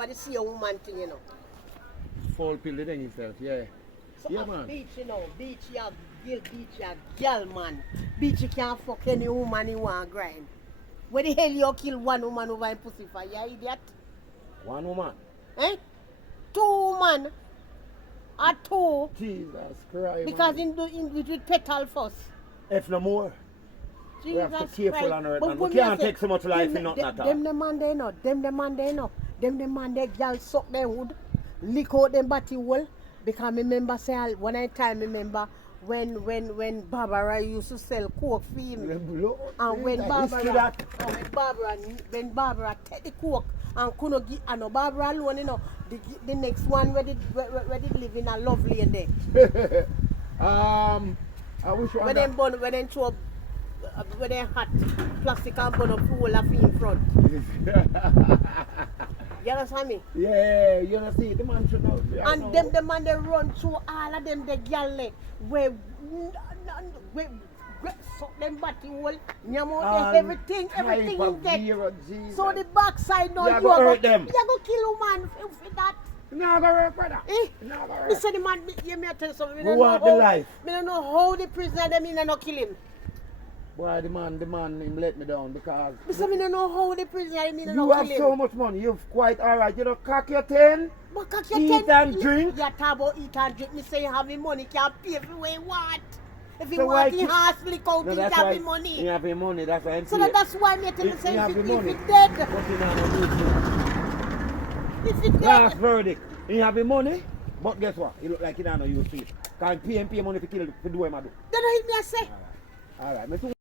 nobody see a woman thing, you know. Fall pill the thing himself, yeah. So Yeah, man. beach, you know, beach, a girl, man. Beach, you can't fuck any woman you want grind. Where the hell you kill one woman over in pussy for? You idiot? One woman. Eh? Two woman. Or two. Jesus Christ. Because man. with petal first. If no more. Jesus We have to be careful on her, man. We when can't me say, take so much life in nothing at all. Them the man they know. Them the man they know. Them the man they girl suck their wood. Lick out them body hole. Because me remember say one time remember when Barbara used to sell coke for him. And when Barbara take the coke and couldn't give and Barbara alone, you know, the next one where they live in a lovely and there. I wish you when they throw up when they hot plastic and burn up full of in front. You understand me? Yeah, you know see the man should know. And them the man they run through all of them the girl where suck them body hole, everything in there. So the backside now you go hurt them. You go kill a man for that. No, go hurt, brother. Eh? No, go hurt. Me say the man, you may tell you something. We want the life. Me don't know how the prisoner them in and not kill him. Boy, the man, him let me down because... Me say me don't know how the prisoner them in and you not have kill him. so much money, you've quite alright. You know, cock your 10, But cock your eat 10, and drink. You talk about eat and drink. Me say you have the money, can pay for what you want. If you So want the keep- house flick out, No, you that's have why the money. you have the money, that's why I'm So saying. that's why me tell you You say have if the it money. dead, But you know, if it last dead, verdict. You have the money, but guess what? You look like you don't know you see it. Can't pay money to kill to do what I do. then I hear me say. Alright, me too.